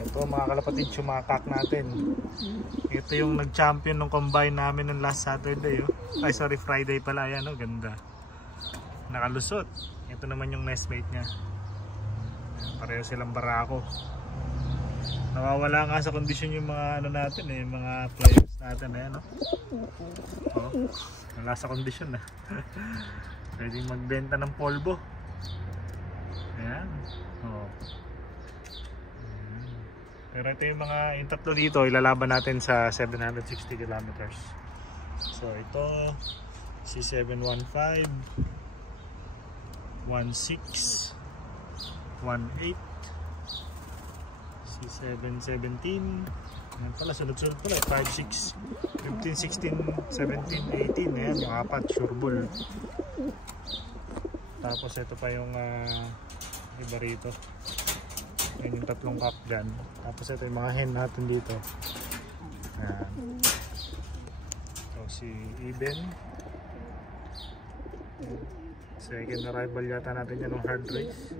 Ito mga kalapatid, sumakak natin. Ito yung nag-champion ng combine namin ng last Saturday. Ay sorry, Friday pala. Ayan, ganda. Nakalusot. Ito naman yung nestmate niya. Pareho silang barako. Nawawala nga sa kondisyon yung mga natin mga players natin. Ayan, wala sa kondisyon na. Pwedeng magbenta ng polvo. Ayan. Pero ito yung yung tatlo dito, ilalaban natin sa 760 kilometers. So ito si 715, 16, 18, si 717. Ayan pala, sunod-sunod pala, 5, 6, 15, 16, 17, 18. Ayan, yung apat, sureball. Tapos ito pa yung iba rito. Ayan yung tatlong cup dyan. Tapos ito yung mga hen natin dito. Ayan. So si Eben, second arrival yata natin yan ng hard race.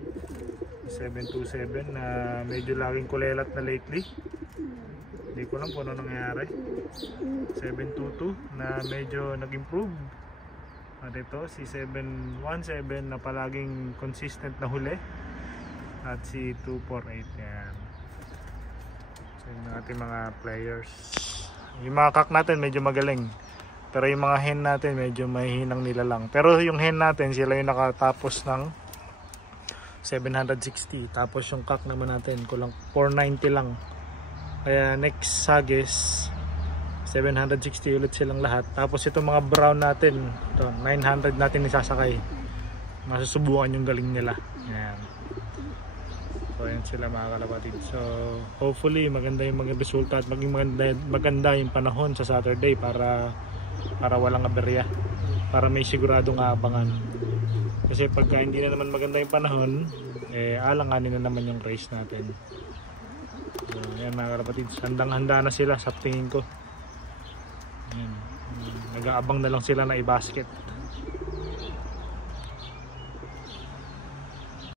727 na medyo laging kulelat na lately. Hindi ko lang kung ano nangyari. 722 na medyo nag-improve. At ito si 717 na palaging consistent na huli. At si 248 yan. So yung ating mga players. Yung mga kak natin medyo magaling. Pero yung mga hen natin medyo mahihinang nila lang. Pero yung hen natin sila yung nakatapos ng 760. Tapos yung kak naman natin kulang 490 lang. Kaya next Sages 760 ulit silang lahat. Tapos itong mga brown natin ito, 900 natin isasakay. Masusubukan yung galing nila. Yan. So yan sila mga kalapatid. So hopefully maganda yung mga resulta at maging maganda yung panahon sa Saturday para walang aberya, para may siguradong aabangan. Kasi pagka hindi na naman maganda yung panahon, alanganin na naman yung race natin. So yan mga kalapatid, handang-handa na sila sa tingin ko. Yan. Nag-aabang na lang sila na i-basket.